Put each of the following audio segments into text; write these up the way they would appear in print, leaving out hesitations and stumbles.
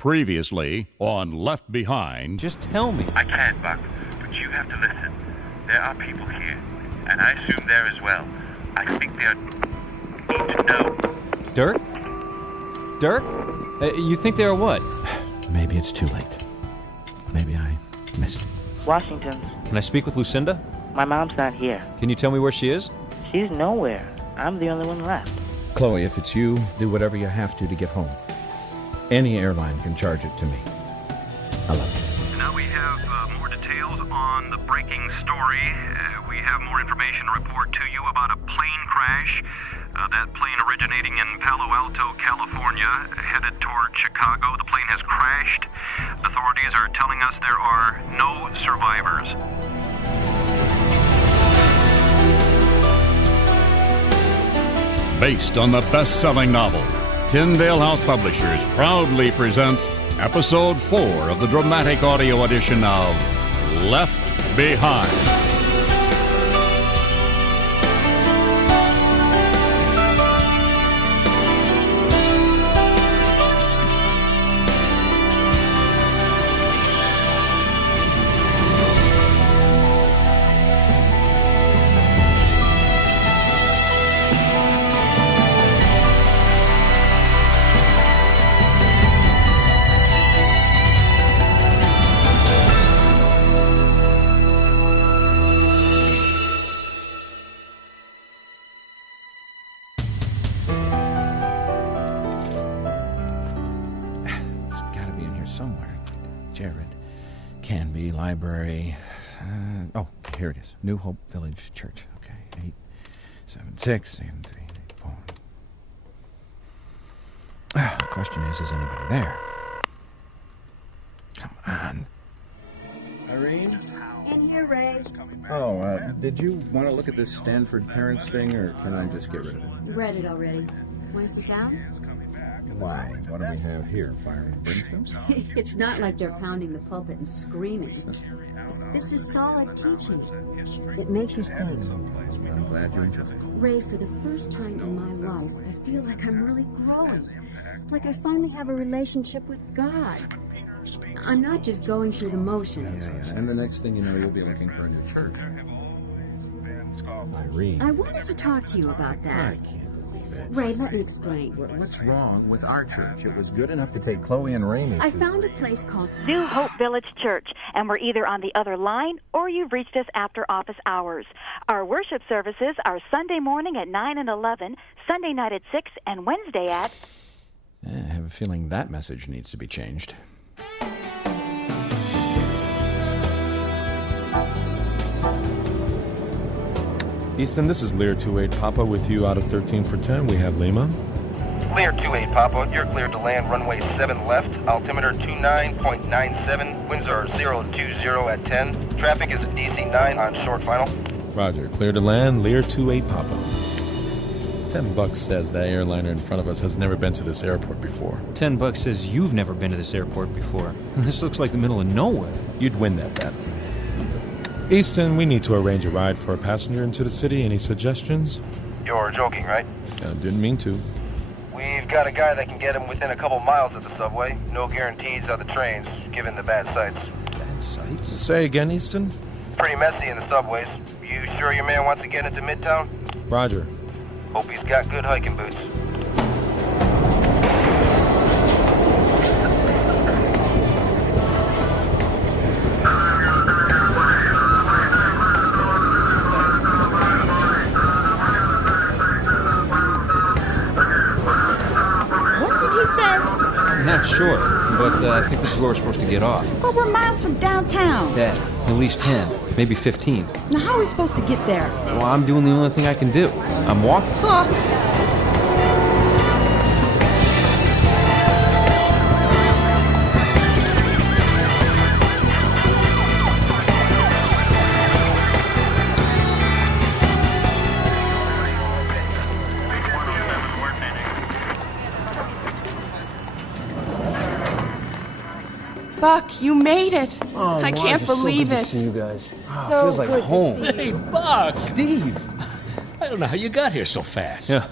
Previously on Left Behind. Just tell me. I can, Buck, but you have to listen. There are people here, and I assume there as well. I think they need to know. Dirk? Dirk? You think they are what? Maybe it's too late. Maybe I missed it. Washington's. Can I speak with Lucinda? My mom's not here. Can you tell me where she is? She's nowhere. I'm the only one left. Chloe, if it's you, do whatever you have to get home. Any airline can charge it to me. I love you. Now we have more details on the breaking story. We have more information to report to you about a plane crash. That plane originating in Palo Alto, California, headed toward Chicago. The plane has crashed. Authorities are telling us there are no survivors. Based on the best-selling novel, Tyndale House Publishers proudly presents Episode 4 of the dramatic audio edition of Left Behind. Somewhere. Jared. Canby, library. Here it is. New Hope Village Church. Okay. 876 and 384. The question is anybody there? Come on. Irene? In here, Ray. Did you want to look at this Stanford parents thing, or can I just get rid of it? Read it already. Want to sit down? Why? What do we have here? Fire and brimstone? It's not like they're pounding the pulpit and screaming. This is solid teaching. It makes you think. I'm glad you enjoyed it. Ray, for the first time in my life, I feel like I'm really growing. Like I finally have a relationship with God. I'm not just going through the motions. Yeah. And the next thing you know, you'll be looking for a new church. Irene. I wanted to talk to you about that. I can't believe it. Ray, let me explain. What's wrong with our church? It was good enough to take Chloe and Raimi. I found a place called New Hope Village Church, and we're either on the other line or you've reached us after office hours. Our worship services are Sunday morning at 9 and 11, Sunday night at 6, and Wednesday at... I have a feeling that message needs to be changed. Easton, this is Lear 28 Papa with you out of 13 for 10. We have Lima. Lear 28 Papa, you're cleared to land runway 7 left, altimeter 29.97, winds are 020 at 10. Traffic is DC 9 on short final. Roger, clear to land, Lear 28 Papa. $10 says that airliner in front of us has never been to this airport before. $10 says you've never been to this airport before. This looks like the middle of nowhere. You'd win that bet. Easton, we need to arrange a ride for a passenger into the city. Any suggestions? You're joking, right? Didn't mean to. We've got a guy that can get him within a couple miles of the subway. No guarantees of the trains, given the bad sights. Bad sights? Say again, Easton? Pretty messy in the subways. You sure your man wants to get into Midtown? Roger. Hope he's got good hiking boots. Not sure, but I think this is where we're supposed to get off. But we're miles from downtown. Yeah, at least 10, maybe 15. Now how are we supposed to get there? Well, I'm doing the only thing I can do. I'm walking. Buck, you made it. Oh, I can't believe it. So good to see you guys. So feels like good to home. see you. Hey, Buck! Steve! I don't know how you got here so fast. Yeah,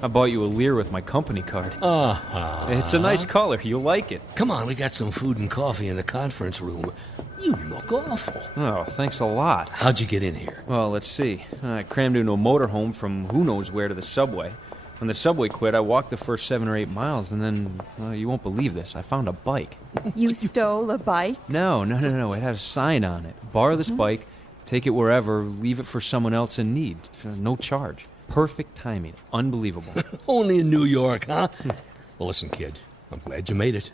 I bought you a Lear with my company card. Uh-huh. It's a nice color. You'll like it. Come on, we got some food and coffee in the conference room. You look awful. Oh, thanks a lot. How'd you get in here? Well, let's see. I crammed into a motorhome from who knows where to the subway. When the subway quit, I walked the first 7 or 8 miles, and then, well, you won't believe this, I found a bike. You stole a bike? No. It had a sign on it. Borrow this bike, take it wherever, leave it for someone else in need. No charge. Perfect timing. Unbelievable. Only in New York, huh? Well, listen, kid, I'm glad you made it.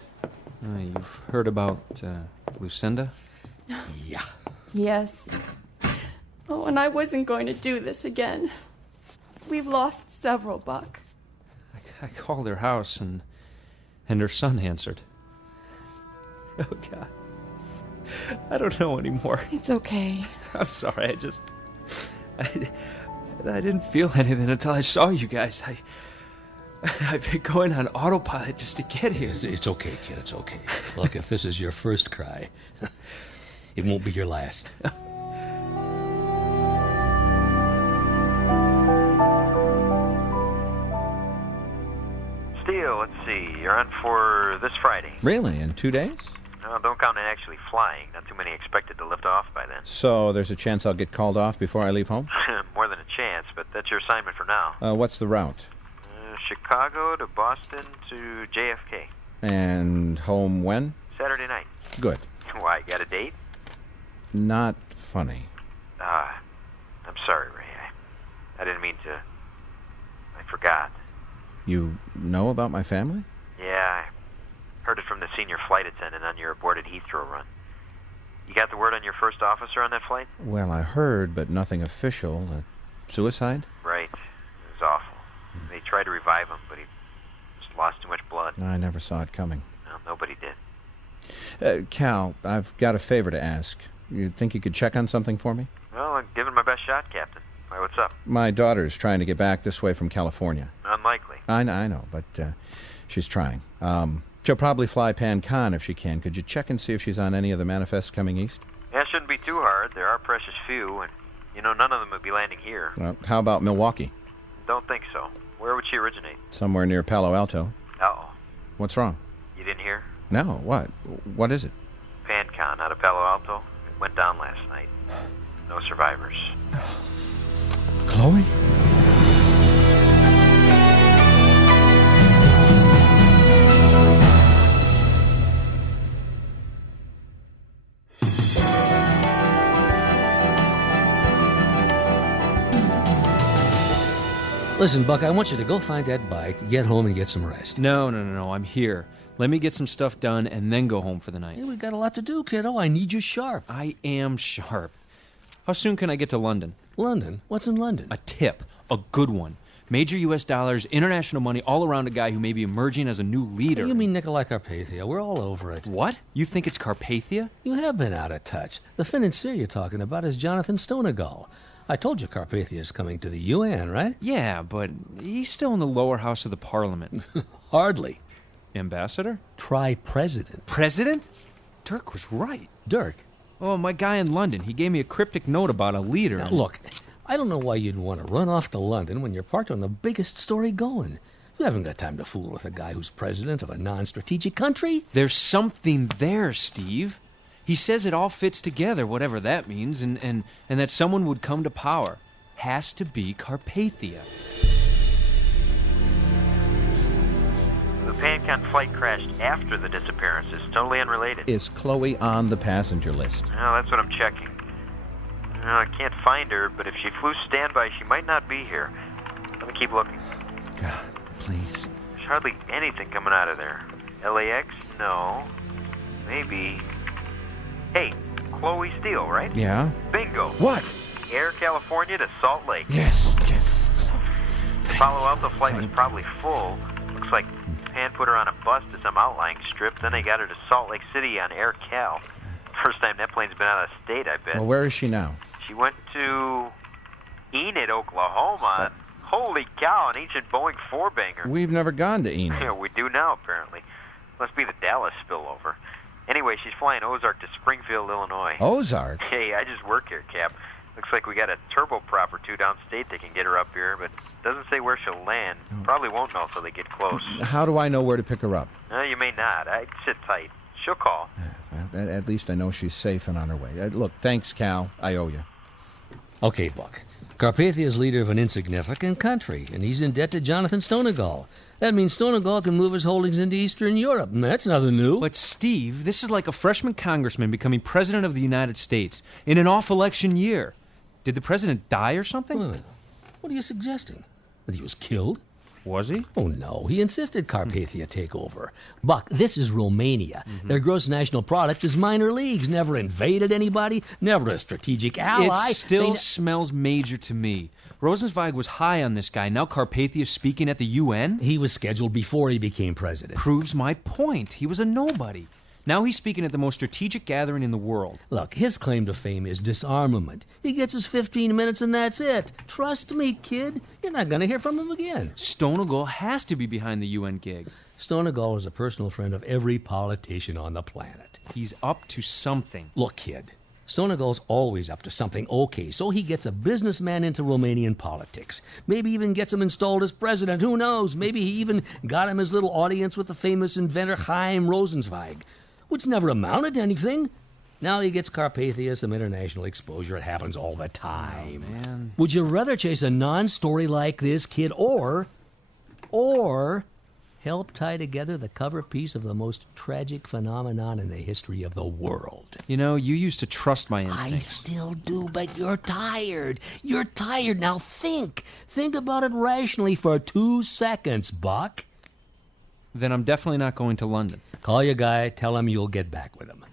You've heard about Lucinda? Yeah. Yes. Oh, and I wasn't going to do this again. We've lost several, Buck. I called her house, and her son answered. Oh, God. I don't know anymore. It's okay. I'm sorry, I didn't feel anything until I saw you guys. I've been going on autopilot just to get here. It's okay, kid, it's okay. Look, if this is your first cry, it won't be your last. Steele, let's see. You're on for this Friday. Really? In 2 days? No, don't count on actually flying. Not too many expected to lift off by then. So there's a chance I'll get called off before I leave home? More than a chance, but that's your assignment for now. What's the route? Chicago to Boston to JFK. And home when? Saturday night. Good. Why, got a date? Not funny. I'm sorry, Ray. I didn't mean to. I forgot. You know about my family? Yeah, I heard it from the senior flight attendant on your aborted Heathrow run. You got the word on your first officer on that flight? Well, I heard, but nothing official. Suicide? Right. It was awful. They tried to revive him, but he just lost too much blood. I never saw it coming. Well, nobody did. Cal, I've got a favor to ask. You think you could check on something for me? Well, I'm giving my best shot, Captain. Why, what's up? My daughter's trying to get back this way from California. Unlikely. I know, but she's trying. She'll probably fly Pan Con if she can. Could you check and see if she's on any of the manifests coming east? Yeah, it shouldn't be too hard. There are precious few, and, none of them would be landing here. How about Milwaukee? Don't think so. Where would she originate? Somewhere near Palo Alto. Uh-oh. What's wrong? You didn't hear? No, what? What is it? PanCon out of Palo Alto. It went down last night. No survivors. Chloe? Listen, Buck, I want you to go find that bike, get home, and get some rest. No, I'm here. Let me get some stuff done and then go home for the night. Hey, we got a lot to do, kiddo. I need you sharp. I am sharp. How soon can I get to London? London? What's in London? A tip. A good one. Major U.S. dollars, international money, all around a guy who may be emerging as a new leader. You mean Nikolai Carpathia? We're all over it. What? You think it's Carpathia? You have been out of touch. The financier you're talking about is Jonathan Stonegal. I told you Carpathia is coming to the UN, right? Yeah, but he's still in the lower house of the parliament. Hardly. Ambassador? Try president. President? Dirk was right. Dirk? Oh, my guy in London. He gave me a cryptic note about a leader. Now, look, I don't know why you'd want to run off to London when you're parked on the biggest story going. You haven't got time to fool with a guy who's president of a non-strategic country. There's something there, Steve. He says it all fits together, whatever that means, and that someone would come to power. Has to be Carpathia. The PanCon flight crashed after the disappearances, totally unrelated. Is Chloe on the passenger list? No, that's what I'm checking. No, I can't find her, but if she flew standby, she might not be here. Let me keep looking. God, please. There's hardly anything coming out of there. LAX? No. Maybe. Hey, Chloe Steele, right? Yeah? Bingo. What? Air California to Salt Lake. Yes. The Palo Alto flight was probably full. Looks like Pan put her on a bus to some outlying strip, then they got her to Salt Lake City on Air Cal. First time that plane's been out of state, I bet. Well, where is she now? She went to Enid, Oklahoma. Holy cow, an ancient Boeing 4-banger. We've never gone to Enid. Yeah, we do now, apparently. Must be the Dallas spillover. Anyway, she's flying Ozark to Springfield, Illinois. Ozark? Hey, I just work here, Cap. Looks like we got a turboprop or two downstate that can get her up here, but doesn't say where she'll land. Probably won't know until they get close. How do I know where to pick her up? You may not. I'd sit tight. She'll call. At least I know she's safe and on her way. Look, thanks, Cal. I owe you. Okay, Buck. Carpathia's leader of an insignificant country, and he's in debt to Jonathan Stonegal. That means Stonegal can move his holdings into Eastern Europe. That's nothing new. But, Steve, this is like a freshman congressman becoming president of the United States in an off-election year. Did the president die or something? What are you suggesting? That he was killed? Was he? Oh, no. He insisted Carpathia take over. Buck, this is Romania. Mm-hmm. Their gross national product is minor leagues. Never invaded anybody. Never a strategic ally. It still smells major to me. Rosenzweig was high on this guy. Now Carpathia's speaking at the UN? He was scheduled before he became president. Proves my point. He was a nobody. Now he's speaking at the most strategic gathering in the world. Look, his claim to fame is disarmament. He gets his 15 minutes and that's it. Trust me, kid. You're not going to hear from him again. Stonegal has to be behind the UN gig. Stonegal is a personal friend of every politician on the planet. He's up to something. Look, kid. Stonegal's always up to something okay, so he gets a businessman into Romanian politics. Maybe even gets him installed as president. Who knows? Maybe he even got him his little audience with the famous inventor Chaim Rosenzweig, which never amounted to anything. Now he gets Carpathia some international exposure. It happens all the time. Oh, man. Would you rather chase a non-story like this, kid, or help tie together the cover piece of the most tragic phenomenon in the history of the world? You know, you used to trust my instincts. I still do, but you're tired. You're tired. Now think. Think about it rationally for 2 seconds, Buck. Then I'm definitely not going to London. Call your guy, tell him you'll get back with him.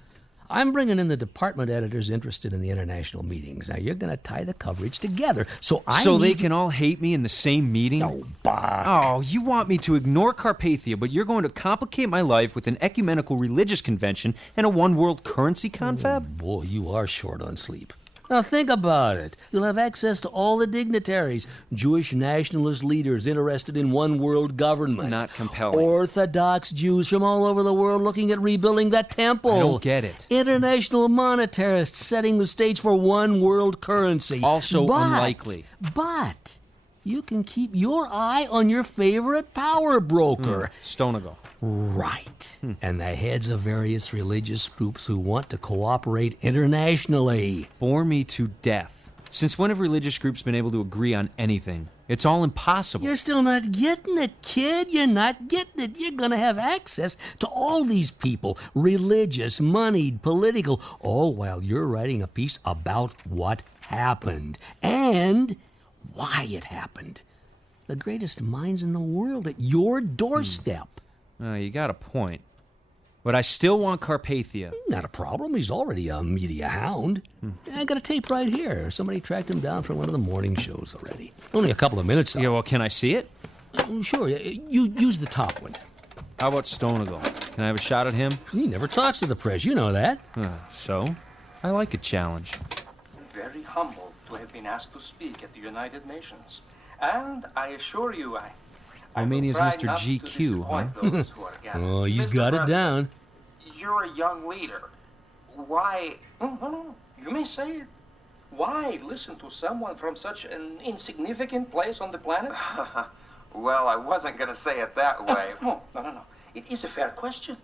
I'm bringing in the department editors interested in the international meetings. Now, you're going to tie the coverage together, so they can all hate me in the same meeting? No, Buck. Oh, you want me to ignore Carpathia, but you're going to complicate my life with an ecumenical religious convention and a one-world currency confab? Oh, boy, you are short on sleep. Now think about it. You'll have access to all the dignitaries, Jewish nationalist leaders interested in one world government. Not compelling. Orthodox Jews from all over the world looking at rebuilding the temple. I don't get it. International monetarists setting the stage for one world currency. Also unlikely. But you can keep your eye on your favorite power broker. Stonegal. Right. And the heads of various religious groups who want to cooperate internationally. Bore me to death. Since when have religious groups been able to agree on anything? It's all impossible. You're still not getting it, kid. You're not getting it. You're going to have access to all these people. Religious, moneyed, political. All while you're writing a piece about what happened. And why it happened. The greatest minds in the world at your doorstep. You got a point. But I still want Carpathia. Not a problem. He's already a media hound. I got a tape right here. Somebody tracked him down from one of the morning shows already. Only a couple of minutes, though. Yeah, well, can I see it? Sure. You use the top one. How about Stonegal? Can I have a shot at him? He never talks to the press. You know that. So? I like a challenge. Very humbled to have been asked to speak at the United Nations. And I assure you, Romania's Mr. GQ, huh? Oh, he's got it down. You're a young leader. Why... No. You may say it. Why listen to someone from such an insignificant place on the planet? Well, I wasn't going to say it that way. No. It is a fair question.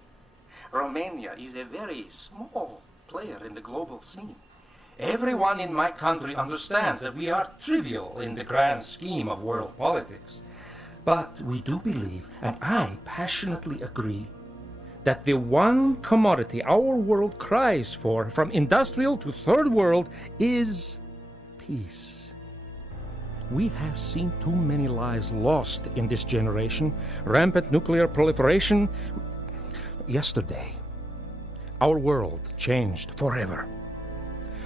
Romania is a very small player in the global scene. Everyone in my country understands that we are trivial in the grand scheme of world politics. But we do believe, and I passionately agree, that the one commodity our world cries for, from industrial to third world, is peace. We have seen too many lives lost in this generation, rampant nuclear proliferation. Yesterday, our world changed forever.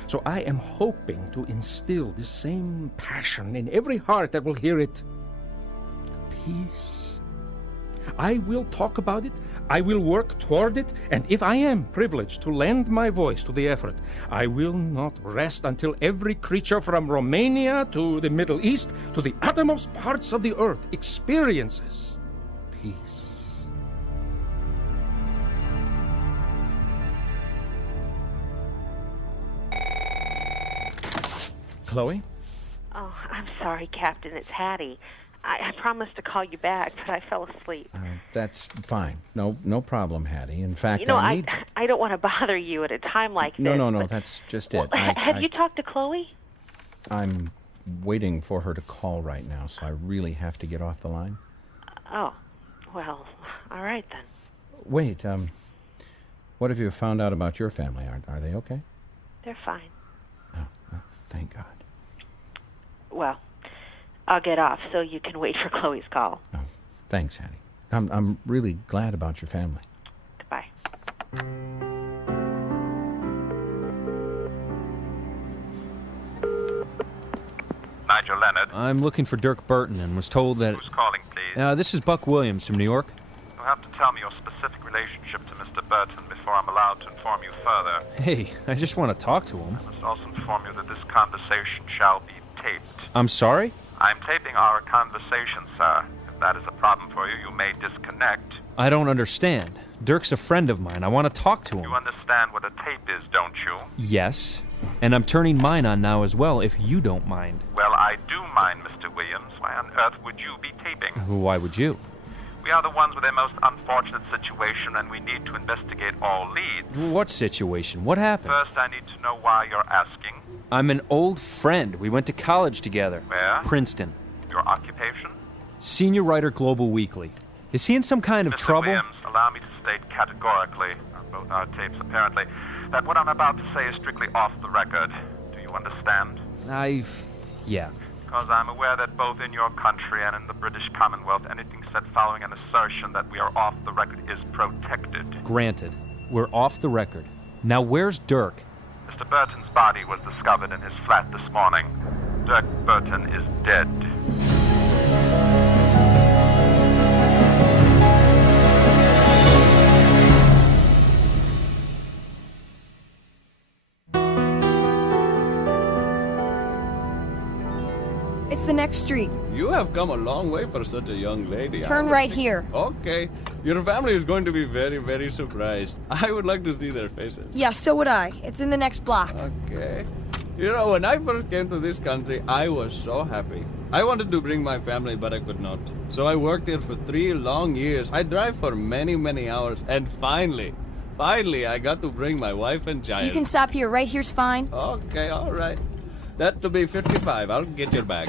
So I am hoping to instill the same passion in every heart that will hear it. Peace. I will talk about it, I will work toward it, and if I am privileged to lend my voice to the effort, I will not rest until every creature from Romania to the Middle East to the uttermost parts of the earth experiences peace. Chloe? Oh, I'm sorry, Captain. It's Hattie. I promised to call you back, but I fell asleep. That's fine. No problem, Hattie. In fact, You know, I need... I don't want to bother you at a time like this. No, that's just it. Have you talked to Chloe? I'm waiting for her to call right now, so I really have to get off the line. Oh, well, all right then. Wait, what have you found out about your family? Are they okay? They're fine. Oh, thank God. Well, I'll get off so you can wait for Chloe's call. Oh, thanks, Hattie. I'm really glad about your family. Goodbye. Nigel Leonard. I'm looking for Dirk Burton and was told that... Who's calling, please? This is Buck Williams from New York. You'll have to tell me your specific relationship to Mr. Burton before I'm allowed to inform you further. Hey, I just want to talk to him. I must also inform you that this conversation shall be taped. I'm sorry? I'm taping our conversation, sir. If that is a problem for you, you may disconnect. I don't understand. Dirk's a friend of mine. I want to talk to him. You understand what a tape is, don't you? Yes. And I'm turning mine on now as well, if you don't mind. Well, I do mind, Mr. Williams. Why on earth would you be taping? Why would you? We are the ones with a most unfortunate situation, and we need to investigate all leads. What situation? What happened? First, I need to know why you're asking. I'm an old friend. We went to college together. Where? Princeton. Your occupation? Senior writer, Global Weekly. Is he in some kind of Mr. trouble? Williams, allow me to state categorically, on both our tapes apparently, that what I'm about to say is strictly off the record. Do you understand? Yeah. Because I'm aware that both in your country and in the British Commonwealth, anything said following an assertion that we are off the record is protected. Granted. We're off the record. Now where's Dirk? Mr. Burton's body was discovered in his flat this morning. Dirk Burton is dead. It's the next street. You have come a long way for such a young lady. Turn right here. Okay. Your family is going to be very, very surprised. I would like to see their faces. Yeah, so would I. It's in the next block. Okay. You know, when I first came to this country, I was so happy. I wanted to bring my family, but I could not. So I worked here for 3 long years. I drive for many, many hours. And finally, I got to bring my wife and child. You can stop here. Right here's fine. Okay, all right. That to be 55. I'll get your bag.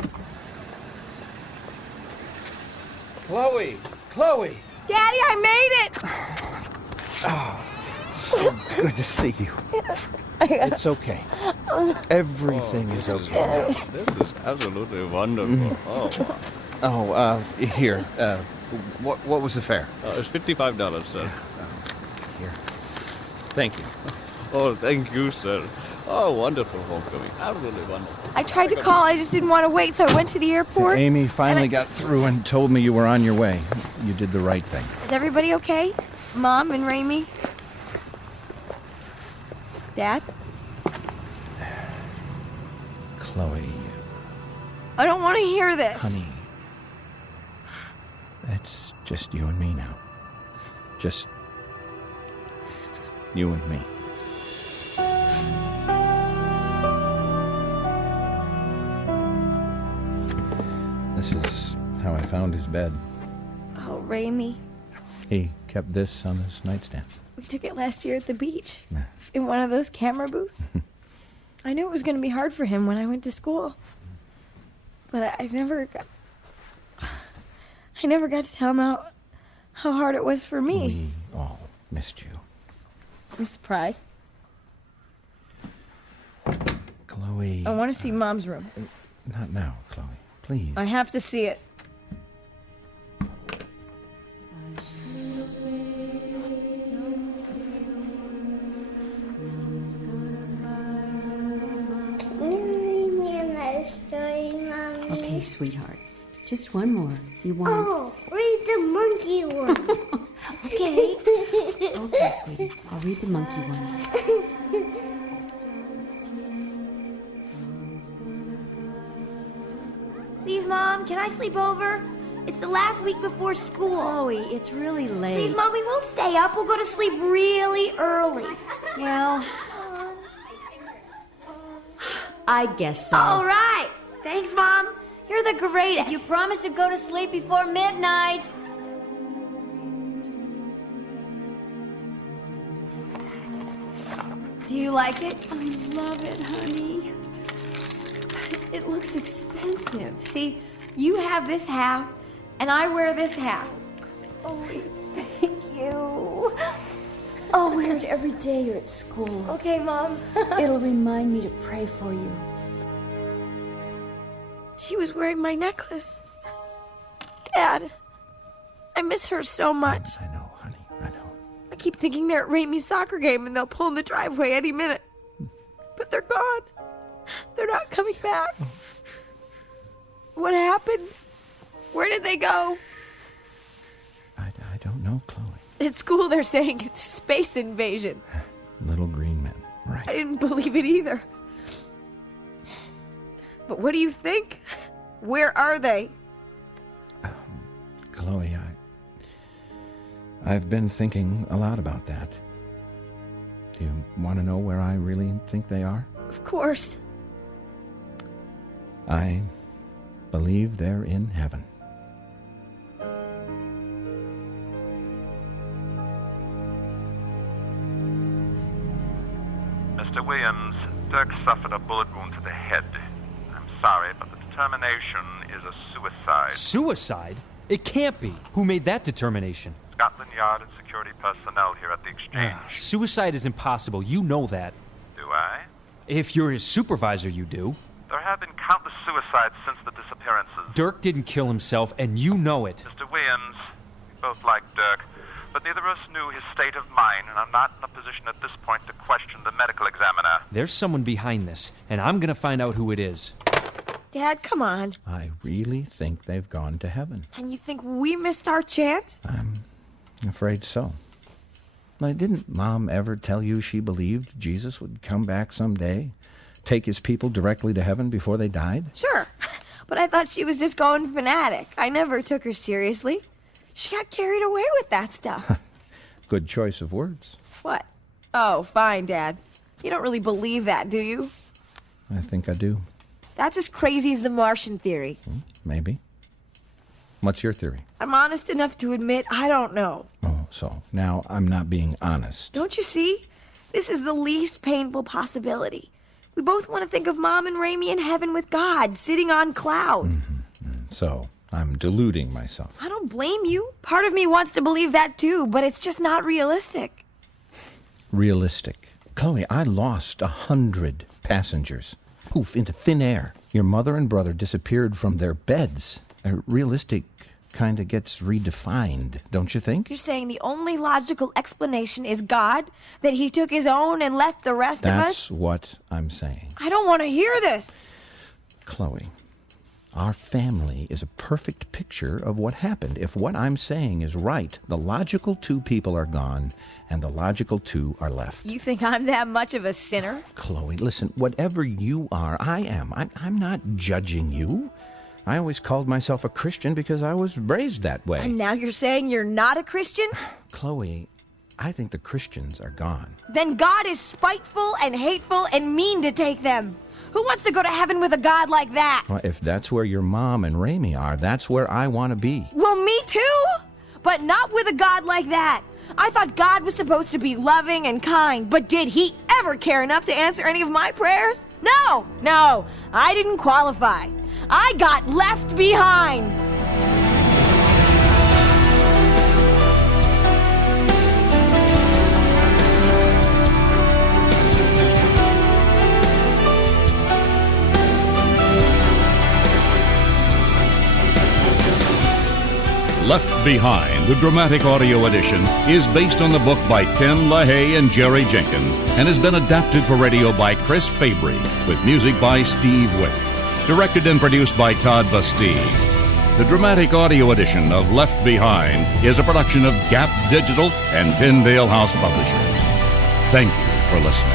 Chloe! Daddy, I made it! Oh, so good to see you. It's okay. Everything is okay. This is absolutely wonderful. Here. What was the fare? It's $55, sir. Here. Thank you. Oh, thank you, sir. Oh, wonderful homecoming. Absolutely wonderful. I tried to call. I just didn't want to wait, so I went to the airport. Amy finally got through and told me you were on your way. You did the right thing. Is everybody okay? Mom and Raimi? Dad? Chloe. I don't want to hear this. Honey. It's just you and me now. Just you and me. This is how I found his bed. Oh, Raimi. He kept this on his nightstand. We took it last year at the beach. In one of those camera booths. I knew it was going to be hard for him when I went to school. But I never got to tell him how hard it was for me. We all missed you. I'm surprised. Chloe. I want to see Mom's room. Not now, Chloe. Please. I have to see it. Okay, sweetheart. Just one more. You want... Oh, read the monkey one. Okay. Okay, sweetie. I'll read the monkey one. Please, Mom, can I sleep over? It's the last week before school. Chloe, it's really late. Please, Mom, we won't stay up. We'll go to sleep really early. Well... I guess so. All right. Thanks, Mom. You're the greatest. You promised to go to sleep before midnight. Do you like it? I love it, honey. It looks expensive. See, you have this half, and I wear this half. Oh, thank you. I'll wear it every day you're at school. Okay, Mom. It'll remind me to pray for you. She was wearing my necklace. Dad, I miss her so much. I know, honey, I know. I keep thinking they're at Ramey's soccer game and they'll pull in the driveway any minute. But they're gone. They're not coming back. What happened? Where did they go? I don't know, Chloe. At school, they're saying it's a space invasion. Little green men, right. I didn't believe it either. But what do you think? Where are they? Chloe, I've been thinking a lot about that. Do you want to know where I really think they are? Of course. I believe they're in heaven. Mr. Williams, Dirk suffered a bullet wound to the head. I'm sorry, but the determination is a suicide. Suicide? It can't be. Who made that determination? Scotland Yard and security personnel here at the exchange. Suicide is impossible. You know that. Do I? If you're his supervisor, you do. There have been countless suicides since the disappearances. Dirk didn't kill himself, and you know it. Mr. Williams, we both like Dirk, but neither of us knew his state of mind, and I'm not in a position at this point to question the medical examiner. There's someone behind this, and I'm going to find out who it is. Dad, come on. I really think they've gone to heaven. And you think we missed our chance? I'm afraid so. Now, didn't Mom ever tell you she believed Jesus would come back someday, take his people directly to heaven before they died? Sure. But I thought she was just going fanatic. I never took her seriously. She got carried away with that stuff. Good choice of words. What? Oh, fine, Dad. You don't really believe that, do you? I think I do. That's as crazy as the Martian theory. Maybe. What's your theory? I'm honest enough to admit I don't know. Oh, so now I'm not being honest. Don't you see? This is the least painful possibility. We both want to think of Mom and Ramey in heaven with God, sitting on clouds. So I'm deluding myself. I don't blame you. Part of me wants to believe that too, but it's just not realistic. Realistic. Chloe, I lost 100 passengers. Poof, into thin air. Your mother and brother disappeared from their beds. Realistic kind of gets redefined, don't you think? You're saying the only logical explanation is God? That he took his own and left the rest of us? That's what I'm saying. I don't want to hear this. Chloe, our family is a perfect picture of what happened. If what I'm saying is right, the logical two people are gone, and the logical two are left. You think I'm that much of a sinner? Chloe, listen, whatever you are, I am. I'm not judging you. I always called myself a Christian because I was raised that way. And now you're saying you're not a Christian? Chloe, I think the Christians are gone. Then God is spiteful and hateful and mean to take them. Who wants to go to heaven with a God like that? Well, if that's where your mom and Ramey are, that's where I want to be. Well, me too, but not with a God like that. I thought God was supposed to be loving and kind, but did he ever care enough to answer any of my prayers? No, I didn't qualify. I got left behind. Left Behind, the dramatic audio edition, is based on the book by Tim LaHaye and Jerry Jenkins and has been adapted for radio by Chris Fabry with music by Steve Wick. Directed and produced by Todd Bastille. The dramatic audio edition of Left Behind is a production of Gap Digital and Tyndale House Publishers. Thank you for listening.